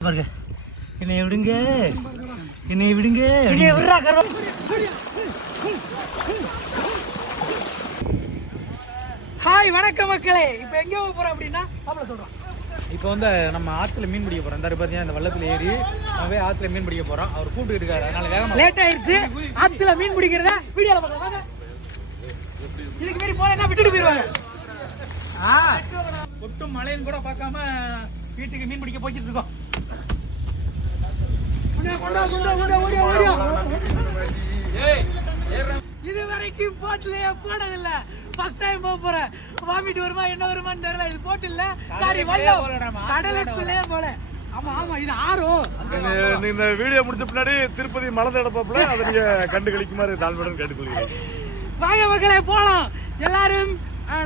பாருங்க. என்னை விடுங்க. என்னை விடுங்க. ஹாய் வணக்கம் மக்களே. இப்போ எங்க போக போறோம் அப்படின்னா பாப்பல சொல்றோம் இப்போ வந்து நம்ம ஆத்துல மீன் பிடிக்க போறோம். இந்த பார்த்தீங்கன்னா இந்த வள்ளத்துல ஏறி போய் ஆத்துல மீன் பிடிக்க போறோம் அவர் கூப்பிட்டு இருக்காரு. அதனால வேகமா லேட் ஆயிருச்சு. ஆத்துல மீன் பிடிக்கிறத வீடியோல பார்க்கலாம். வாங்க. இதுக்கு மீறி போனா விட்டுட்டு போயிருவாங்க ஆ, ஒட்டும் மழைன்னு கூட பார்க்காம வீட்டுக்கு மீன் பிடிக்க போய்கிட்டு இருக்கோம் கொண்டா, கொண்டா, கொண்டா, கொண்டா, ஓடியா, ஓடியா. இது வரைக்கும் போட்டுலயே போனதில்ல. ஃபர்ஸ்ட் டைம் போக போறேன். வாமிட்டு வருமா என்ன வருமான்னு தெரியல. இது போட்டு இல்ல சாரி வல்லம். கடலுக்குள்ளே போல ஆமா ஆமா இது ஆறும் இந்த- வீடியோ முடிஞ்ச பின்னாடி திருப்பதி மலை தேடப்பாப்புல அதை நீங்க கண்டு கழிக்குமாறு தாழ்மையுடன் கேட்டுக்கொள்கிறேன். வாங்க மக்களே போலாம். எல்லாரும்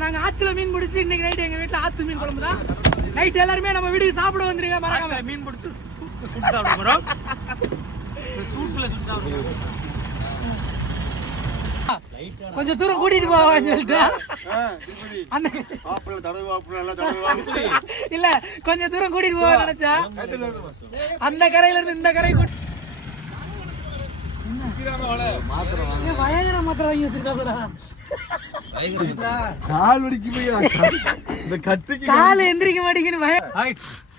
நாங்க ஆத்துல மீன் பிடிச்சி இன்னைக்கு நைட் எங்க வீட்ல ஆத்து மீன் குழம்பு தான் நைட் எல்லாருமே நம்ம வீட்டுக்கு சாப்பிட வந்துருங்க மறக்காம. மீன் பிடிச்சி சுட்டு சுட்டு சாப்பிட போறோம். சூட்டுல சுட்டு சாப்பிட கொஞ்சம் தூரம் கூட்டிட்டு போவான்னு சொல்லிட்டு. இல்ல கொஞ்சம் தூரம் கூட்டிட்டு போக நினைச்சா. அந்த கரையில இருந்து இந்த கரை வயகர மாத்திரம் வாங்கி. வச்சிருக்காங்கடா கால் வலிக்கு இந்த கட்டுக்கு கால எந்திரிக்க மாட்டேங்குன்னு.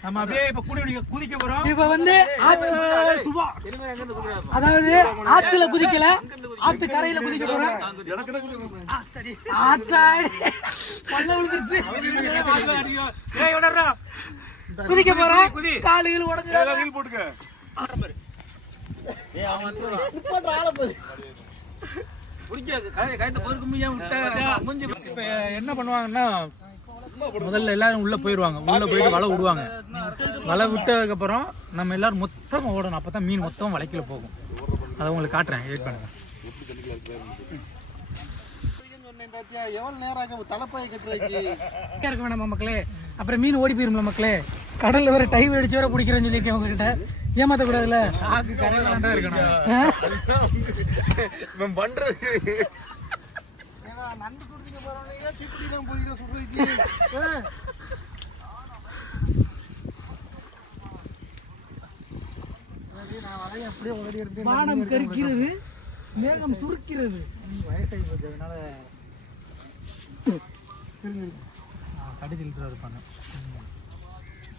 நம்ம அப்படியே இப்ப கூடி குடிக்க குதிக்க போறோம். இப்ப வந்து ஆத்து அதாவது ஆத்துல குதிக்கல. ஆத்து கரையில குதிக்க போறோம். குதிக்க போறோம். குதி. காலுகள் உடஞ்சு போட்டுக்க. இப்ப என்ன பண்ணுவாங்கன்னா முதல்ல எல்லாரும் உள்ள போயிருவாங்க உள்ள போயிட்டு வலை விடுவாங்க. வலை விட்டதுக்கு அப்புறம் நம்ம எல்லாரும் மொத்தமா ஓடணும். அப்பதான் மீன் மொத்தம் வலைக்குள்ள போகும். அதை உங்களுக்கு காட்டுறேன். வெயிட் பண்ணுங்க. இருக்க வேணாமா மக்களே? அப்புறம் மீன் ஓடி போயிரும்ல மக்களே? கடல்ல வேற டைவ் அடிச்சு வேற பிடிக்கிறேன்னு சொல்லியிருக்கேன் உங்ககிட்ட. ஏமாத்த ஆக்கு கரையில தான் இருக்கணும். பண்றது. நண்டு சுடுறீங்க தான் போயிடும் வானம் கருக்கிறது மேகம் சுருக்கிறது. வயசாகி போச்சு அதனால கடிச்சு இழுத்துட்டு இருப்பாங்க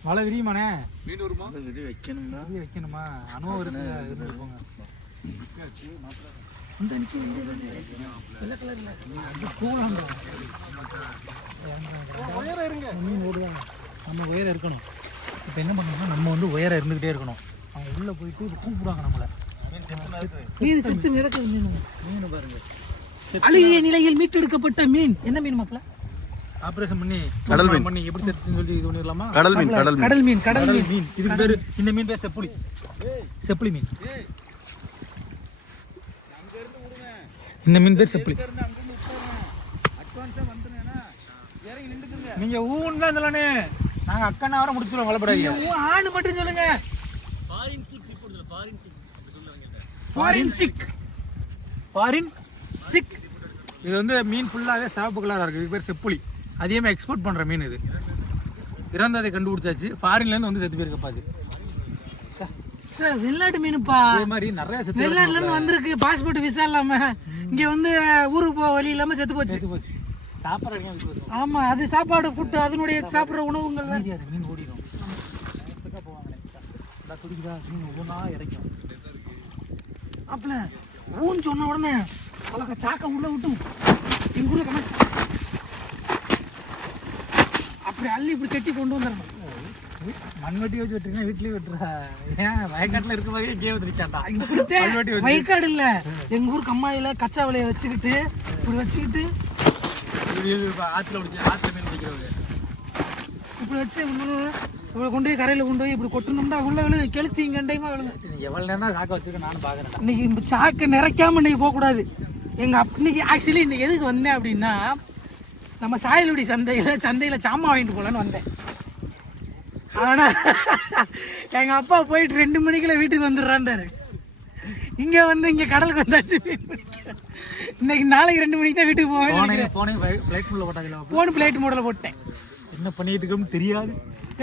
வலை விரியுமாண்ணே? மீன் வருமா வைக்கணும்னா வைக்கணுமா? அனுபவம் இருந்து போங்க. இந்த நிக்க வெள்ளை கலர்ல. கூலாங்க மீன் ஓடுவாங்க நம்ம உயரம் இருக்கணும். இப்போ என்ன பண்ணணும்னா நம்ம வந்து உயரம் இருந்துக்கிட்டே இருக்கணும். அவங்க உள்ளே போயிட்டு கூப்பிடுவாங்க நம்மளை. மீன் செத்து மிதக்குது மீன் மீன் பாருங்க. அழுகிய நிலையில் மீட்டெடுக்கப்பட்ட மீன். என்ன மீன் மாப்பிள ஆப்ரேஷன் பண்ணி கடல் மீன். பண்ணி எப்படி செத்துச்சுன்னு சொல்லி இது பண்ணிடலாமா? கடல் மீன் கடல் கடல் மீன் கடல் மீன். மீன். இதுக்கு பேரு இந்த மீன் பேர் செப்புளி செப்புளி மீன். இந்த மீன் பேர் செப்புளி நீங்க ஊன்னு தான் நாங்க அக்கண்ணா வர முடிச்சிருவோம் வளப்படாதீங்க. ஆணு மட்டும் சொல்லுங்க. ஃபாரின்சிக் ஃபாரின் சிக் இது வந்து மீன் ஃபுல்லாகவே சிவப்பு கலராக இருக்குது இது பேர் செப்புளி அதிகமாக எக்ஸ்போர்ட் பண்ணுற மீன் இது. இறந்ததை கண்டுபிடிச்சாச்சு. ஃபாரின்லேருந்து வந்து செத்து போயிருக்கப்பா அது. சார் வெளிநாட்டு மீனுப்பா. அதே மாதிரி நிறைய செத்து வெளிநாட்டுல இருந்து வந்திருக்கு. பாஸ்போர்ட் விசா இல்லாம. இங்க வந்து ஊருக்கு போக வழி இல்லாம செத்து போச்சு. செத்து போச்சு. மீன் ஆமா அது சாப்பாடு ஃபுட் அதனுடைய சாப்பிடுற உணவுகள் மீன் ஓடிடும். இந்த துடிக்குதா? மீன் ஒவ்வொன்றா இறக்கும். அப்பல ஊன்னு சொன்ன உடனே அழகா சாக்க உள்ள விட்டு எங்க ஊர்ல கணக்கு அப்படி அள்ளி இப்படி கட்டி கொண்டு வந்துடணும். மண்வெட்டி வச்சு வெட்டுறீங்கன்னா வீட்லயே வெட்டுறா. ஏன் வயக்காட்டில் இருக்க மாதிரி இங்கேயே வந்துருக்காண்டா வச்சு. வயக்காடு இல்ல. எங்க ஊர் கம்மாயில கச்சா விலைய வச்சுக்கிட்டு இப்படி வச்சுக்கிட்டு ஆத்துல ஆத்துல மீன் பிடிக்கிறது இப்படி வச்சு இப்படி கொண்டு போய் கரையில கொண்டு போய் இப்படி கொட்டணும்னா உள்ள விழுகு கெளுத்தி கண்டையுமா விழுங்க நீ எவ்வளவு நேரம் தான் சாக்க வச்சிருக்க? நானும் பாக்குறேன் இன்னைக்கு சாக்கை நிறைக்காம இன்னைக்கு போகக்கூடாது. எங்க அப் இன்னைக்கு ஆக்சுவலி இன்னைக்கு எதுக்கு வந்தேன் அப்படின்னா நம்ம சாயலுடி சந்தையில சந்தையில சாமான் வாங்கிட்டு போலான்னு வந்தேன். ஆனா எங்க அப்பா போயிட்டு ரெண்டு மணிக்குள்ள வீட்டுக்கு வந்துடுறான்டாரு. இங்க வந்து இங்க கடலுக்கு வந்தாச்சு. இன்னைக்கு நாளைக்கு ரெண்டு மணிக்கு தான் வீட்டுக்கு போவேன் போனே போனே ஃபிளைட் உள்ள போட்டாங்களா போன் பிளேட் மூடல போட்டேன். என்ன பண்ணிட்டு இருக்கோம்னு தெரியாது.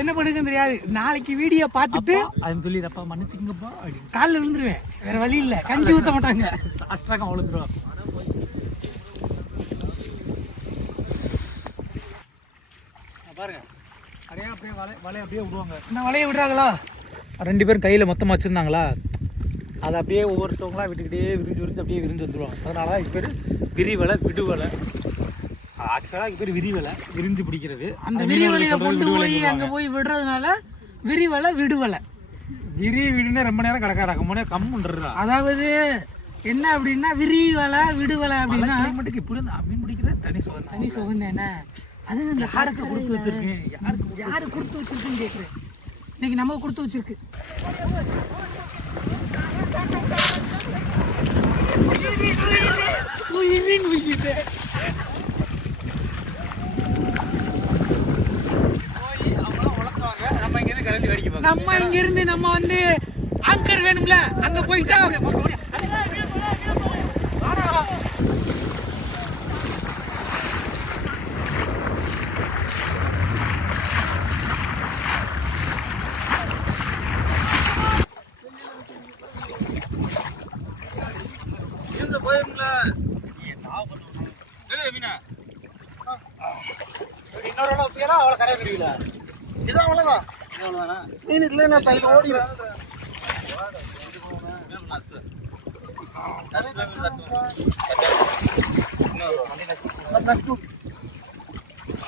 என்ன பண்ணுறதுன்னு தெரியாது. நாளைக்கு வீடியோ பார்த்துட்டு அதுன்னு சொல்லிடுறப்பா மன்னிச்சுங்கப்பா அப்படின்னு. காலில் விழுந்துருவேன். வேற வழி இல்லை. கஞ்சி ஊற்ற மாட்டாங்க. அஷ்டாக்கம் அவ்வளோத்துருவா பாருங்க. அப்படியே அப்படியே வலை வலை அப்படியே விடுவாங்க. என்ன வலைய விடுறாங்களா? ரெண்டு பேரும் கையில் மொத்தமாக வச்சுருந்தாங்களா? அதை அப்படியே ஒவ்வொருத்தவங்களா விட்டுக்கிட்டே விரிஞ்சு விரிஞ்சு அப்படியே விரிஞ்சு வந்துடுவாங்க அதனால தான் இது பேர் விரிவலை விடுவலை. ஆக்சுவலாக பேர் விரிவலை விரிஞ்சு பிடிக்கிறது. அந்த விரிவலையை கொண்டு போய் அங்கே போய் விடுறதுனால விரிவலை விடுவலை. விரி விடுன்னு ரொம்ப நேரம் கிடக்காராங்க முன்னே கம்முன்றா அதாவது என்ன அப்படின்னா விரிவலை விடுவலை அப்படின்னா கிளைமேட்டுக்கு இப்படி இருந்தா மீன் பிடிக்கிறது தனி சுகம் தனி. சுகம் தானே? அது இந்த யாருக்கு கொடுத்து வச்சிருக்கேன் யாருக்கு யாரு கொடுத்து வச்சிருக்குன்னு கேட்குறேன் இன்னைக்கு நம்ம கொடுத்து வச்சிருக்கு. உயிரின் உயிரே. நம்ம இங்க இருந்து நம்ம வந்து ஆங்கர் வேணும்ல அங்க போயிட்டா? இன்னொரு அவ்வளோ கரையை தெரியுல இதான் அவ்வளவுதான். மீன் இல்லைன்னா தையில் ஓடிடும்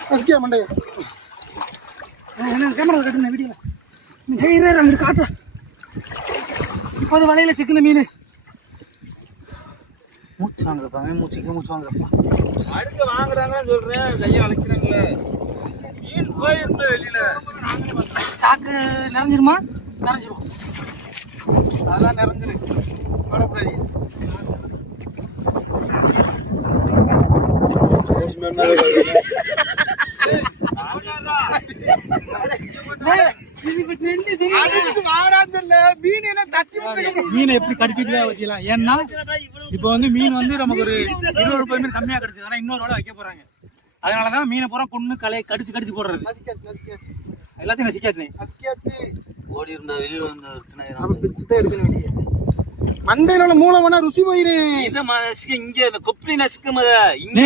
நசுக்கியா மண்டைய என்ன கேமரா கட்டுன வீடியோ ஹெய்ரே அங்க காட்டுறேன் இப்போது வலையில் சிக்கின மீன் மூச்சு வாங்குறப்பா மூச்சுக்கு மூச்சு வாங்குறப்பா அடுத்து வாங்குறாங்கன்னு சொல்கிறேன் கையை அழைக்கிறாங்களே மீன் போயிருந்தேன் வெளியில. சாக்கு நிறைஞ்சிருமா? நிறைஞ்சிரும்? அதெல்லாம் நிறைஞ்சிரு. வரக்கூடாது. மீனை எப்படி கடிச்சிட்டு வச்சுக்கலாம் ஏன்னா இப்போ வந்து மீன் வந்து நமக்கு ஒரு இருபது ரூபாய் மீன் கம்மியா கிடைச்சது. ஆனா இன்னொரு வைக்க போறாங்க. அதனாலதான் மீனை பூரா கொண்டு கலையை கடிச்சு கடிச்சு போடுறது. எல்லாத்தையும் நசிக்காச்சு நசுக்கியாச்சு ஓடி இருந்தா வெளியில வந்து நம்ம பிச்சுதான் எடுக்கணும் வெளியே மண்டையில உள்ள மூளை வேணா ருசி போயிரு இத நசிக்க இங்க இந்த கொப்பளி நசிக்கும் இங்க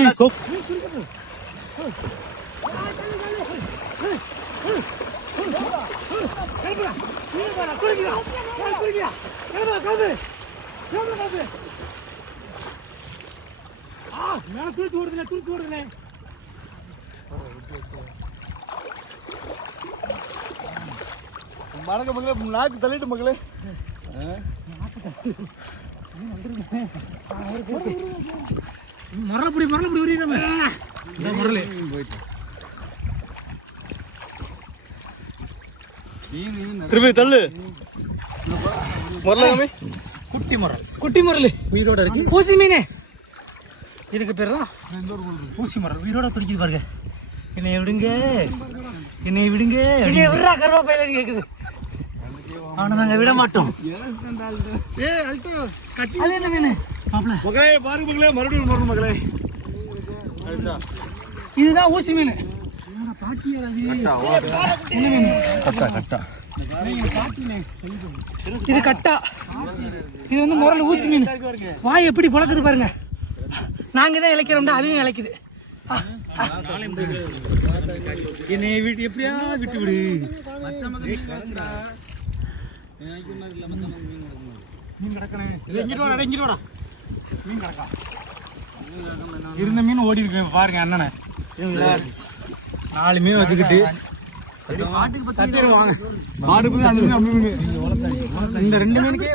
மறக்க மக்களே நாக்கு தள்ளிட்டு மக்களே. மரப்படி மரப்படி உரியாம முரளி. திருப்பி தள்ளு. முதல்ல குட்டி முரல் குட்டி முரல் உயிரோட இருக்கு. ஊசி மீன். இதுக்கு பேர் தான் ஊசி மரம் உயிரோட துடிக்குது பாருங்க. என்னை விடுங்க. என்னை விடுங்க. இங்கே விடுறா கருவாப்பையில கேக்குது. அவனை நாங்க விட மாட்டோம். அது என்ன மீன்? மாப்ள மகளே பாருங்க மகளே மறுபடியும் மறுபடியும் மகளே. இதுதான் ஊசி மீன். மீன்? கட்டா கட்டா. இது கட்டா. இது வந்து முரல் ஊசி மீன். வாய் எப்படி புழக்குது பாருங்க. நாங்க தான் இழைக்கிறோம்டா அதுவும் இழைக்குது. என்னை விட்டு எப்படியா விட்டு விடு மீன் கிடக்கணும் இங்கிட்டு வாடா இங்கிட்டு வாடா. மீன் கிடக்கா. இருந்த மீன் ஓடி இருக்கு பாருங்க அண்ணனை. நாலு மீன் வச்சுக்கிட்டு. இந்த ரெண்டு மீனுக்கே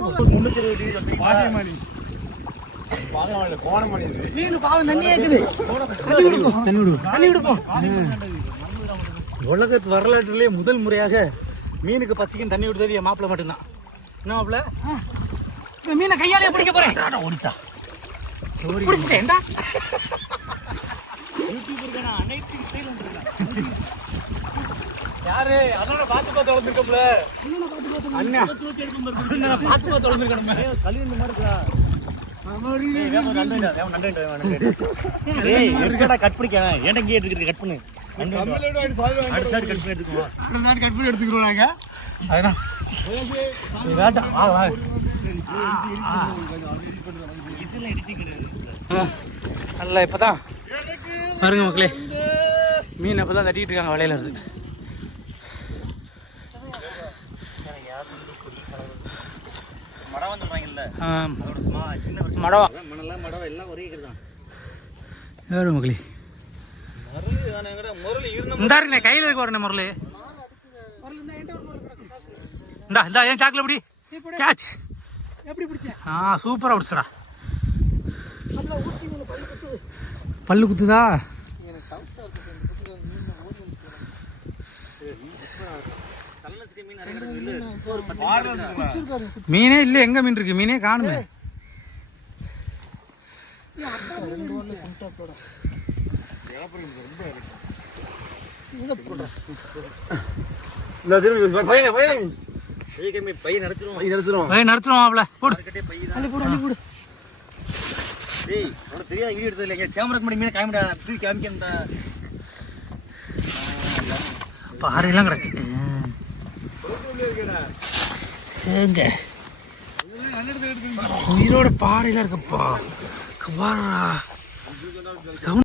உலகத்து வரலாற்றிலே முதல் முறையாக மீனுக்கு பசிக்கும் தண்ணி விடுறது என் மாப்பிள்ள மட்டும்தான். என்ன மாப்பிள்ள இந்த மீனை கையாலே பிடிக்க போறேன். ஓடிட்டா. பிடிச்சிட்டேன்டா யாரு? அதோட பார்த்து பார்த்து வளர்ந்துருக்கோம்ல. அண்ணா. அண்ணனை பார்த்து பார்த்து வளர்ந்துருக்கணுமே கல்யாணம் மாதிரி கட் பிடிக்க? ஏன்டா இங்கே எடுத்துக்கிட்டு கட் பண்ணி. எடுத்துக்கிறோம் நாங்க. அதனால் வேண்டாம் வா வா. நல்லா இப்போதான். பாருங்க மக்களே மீன் இப்போ தான் தட்டிட்டு இருக்காங்க வலையில இருந்து. மடவா. மடம் எல்லாம் ஒரே தான். மக்களே. இந்த இருக்குண்ணே கையில் இருக்க வரணும் முரளி. இந்தா இந்தா ஏன் சாக்கில் பிடி? கேட்ச் எப்படி பிடிச்ச? ஆ சூப்பராக பிடிச்சடா. பல்லு குத்துதா. மீனே இல்லை. எங்க மீன் இருக்கு? மீனே காணுமே. ஏகமே பை நடச்சிரும் ஏய் நடத்துருவாப்ல போடு. கட்டே பை தான் போடு அள்ளி போடு. டேய் உனக்கு தெரியாத வீடியோ எடுத்தது இல்லைங்க கேமராக்கு முன்னாடி மீனை காமிடா தூக்கி பாறையெல்லாம் கிடக்கு. ஏங்க. உயிரோட பாறையெல்லாம் இருக்குப்பா. சவுண்ட்